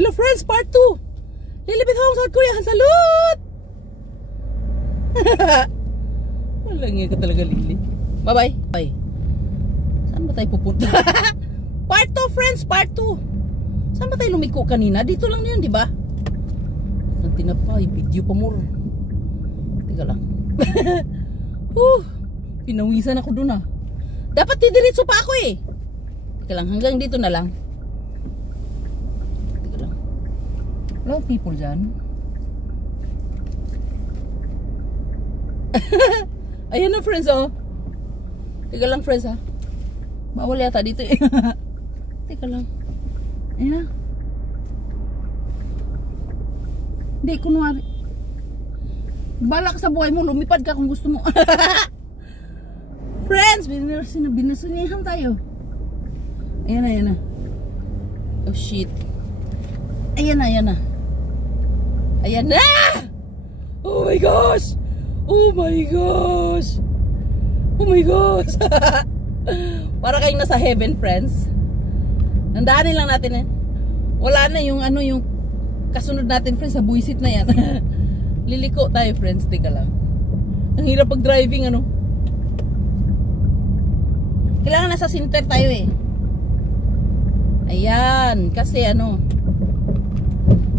Hello friends, part 2. Lilipit ako sa Korea. Salut! Walang nga ka talaga, Lili. Bye-bye. Bye. Saan ba tayo pupunta? Part 2 friends, part 2. Saan ba tayo lumiko kanina? Dito lang yun, di ba? Ang tinapay, video pa more. Teka lang. Pinawisan ako dun ah. Dapat didiritso pa ako eh. Teka lang, hanggang dito na lang. Teka lang. Wala people dyan. Ayan na friends oh. Teka lang friends ha. Bawal yata dito eh. Teka lang. Ayan na. Hindi, kunwari. Balak sa buhay mo, lumipad ka kung gusto mo. Friends, binasunihan tayo. Ayan na, ayan na. Oh shit. Ayan na, ayan na. Ayan na! Oh my gosh! Oh my gosh! Oh my gosh! Para kayong nasa heaven, friends. Nandaanin lang natin eh. Wala na yung ano, yung kasunod natin, friends, sa buisit na yan. Liliko tayo, friends. Teka lang. Ang hirap pag driving, ano. Kailangan nasa center tayo eh. Ayan. Kasi ano.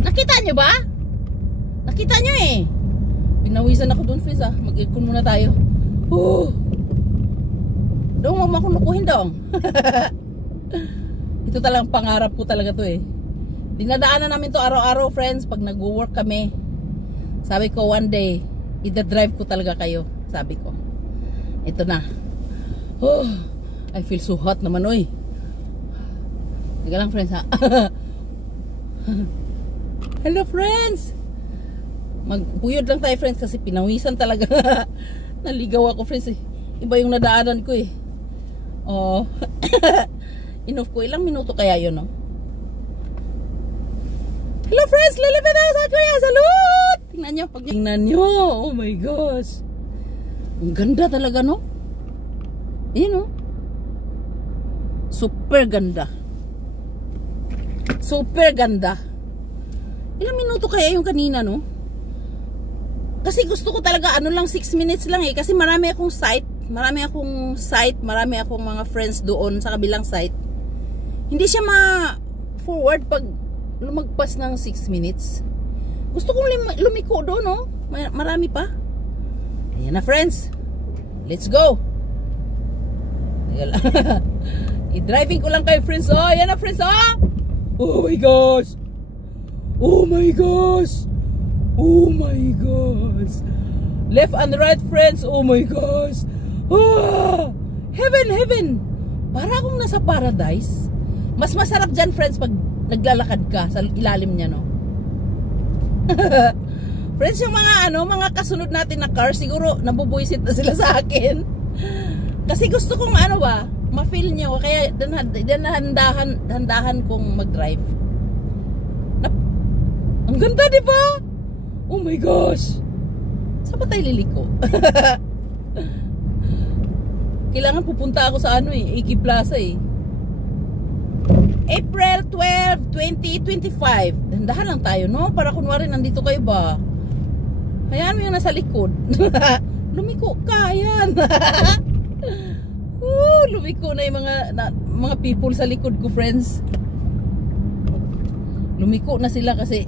Nakita nyo ba? Nakita nyo eh. Pinawisan ako dun, friends ah. Mag-ikon muna tayo. Dong, mamakulukuhin dong. Ito talagang pangarap ko talaga to eh. Dinadaanan namin to araw-araw, friends, pag nag-work kami. Sabi ko one day, ida-drive ko talaga kayo. Sabi ko. Ito na. I feel so hot naman, oy. Teka lang, friends, ha. Hello, friends. Magbuyod lang tayo, friends, kasi pinawisan talaga. Naligaw ako, friends, eh. Iba yung nadaanan ko, eh. Oh. Enough ko. Ilang minuto kaya yun, no? Hello, friends. Lilipit ako sa Korea. Salut! Tingnan nyo. Tingnan nyo. Oh my gosh. Ang ganda talaga, no? Ayan, no? Super ganda. Super ganda. Ilang minuto kaya yung kanina, no? Kasi gusto ko talaga, ano lang, 6 minutes lang eh. Kasi marami akong site. Marami akong mga friends doon sa kabilang site. Hindi siya ma-forward pag lumagpas ng 6 minutes. Gusto kong lumiko doon, no? Marami pa. Ayan na, friends. Let's go. I-driving ko lang kayo, friends. Oh, ayan na, friends. Oh! Oh my gosh. Oh my gosh. Oh my gosh. Left and right, friends. Oh my gosh. Oh! Heaven, heaven. Para akong nasa paradise. Mas masarap dyan, friends, pag naglalakad ka sa ilalim niya, no? Friends, yung mga ano, mga kasunod natin na car, siguro nabubuisit na sila sa akin. Kasi gusto kong ano ba, ma-feel nyo, kaya handahan kong mag-drive. Ang ganda, di ba? Oh my gosh. Saan ba tayo liliko? Kailangan pupunta ako sa ano eh, AK Plaza eh. April 12, 2025. Handahan lang tayo, no? Para kunwari nandito kayo ba? Hayaan mo yung nasa likod. Lumiko ka, ayan. Lumiko na yung mga people sa likod ko, friends. Lumiko na sila kasi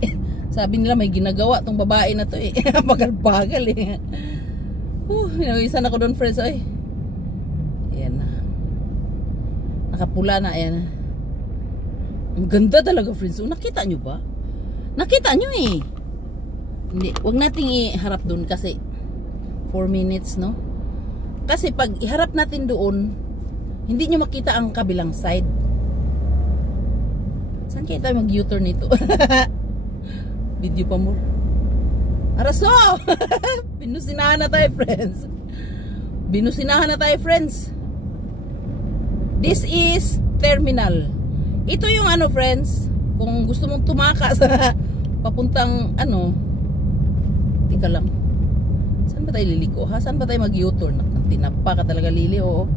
sabi nila may ginagawa tong babae na to eh. Bagal-bagal eh. Hinawisan ako doon, friends. Ay. Ayan na. Nakapula na, ayan na. Ang ganda talaga, friends. Nakita nyo ba? Nakita nyo eh. Hindi, wag nating iharap doon kasi 4 minutes, no? Kasi pag iharap natin doon, hindi nyo makita ang kabilang side. Saan kaya tayo mag-U-turn nito? Video pa mo. Araso! Binusinahan na tayo, friends. Binusinahan na tayo, friends. This is terminal. Ito yung ano, friends, kung gusto mong tumakas papuntang ano, tika lang, saan ba tayo liliko ha? Saan ba tayo mag-U-turn? Tinapa ka talaga, Lili, oo.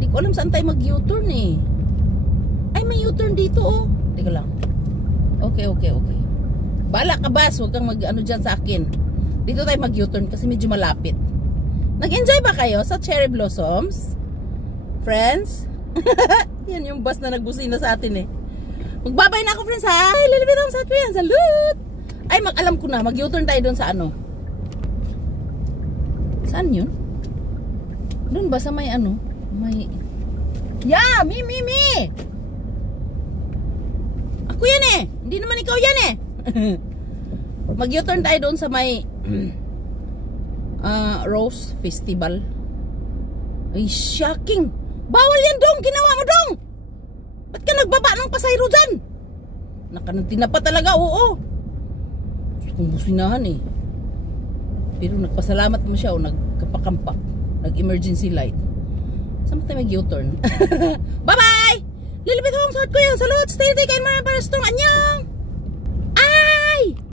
Di ko alam saan tayo mag-U-turn eh. Ay, may U-turn dito oh. Teka lang. Okay. Bala ka, bas. Huwag kang mag-ano dyan sa akin. Dito tayo mag-U-turn kasi medyo malapit. Nag-enjoy ba kayo sa cherry blossoms? Friends? Yan yung bus na nagbusina sa atin eh. Magbabay na ako, friends, ha? Ay, lilibit ako sa atin. Salud! Ay, alam ko na. Mag-U-turn tayo doon sa ano. Saan yun? Doon ba sa may ano? May... Yeah! Me! Ako yan eh! Hindi naman ikaw yan eh! Mag-U-turn tayo doon sa may Rose Festival. Ay, shocking! Bawal yan dong! Ginawa mo dong! Ba't ka nagbaba ng pasayro dyan? Nakanantina pa talaga, oo. Gusto kong businahan eh. Pero nagpasalamat mo siya o nagkapakampak. Nag-emergency light. Saan tayo mag-U-turn? Bye-bye! Lilipit akong suot ko yan. Salud! Stay, kain mo na para strong. Anyo!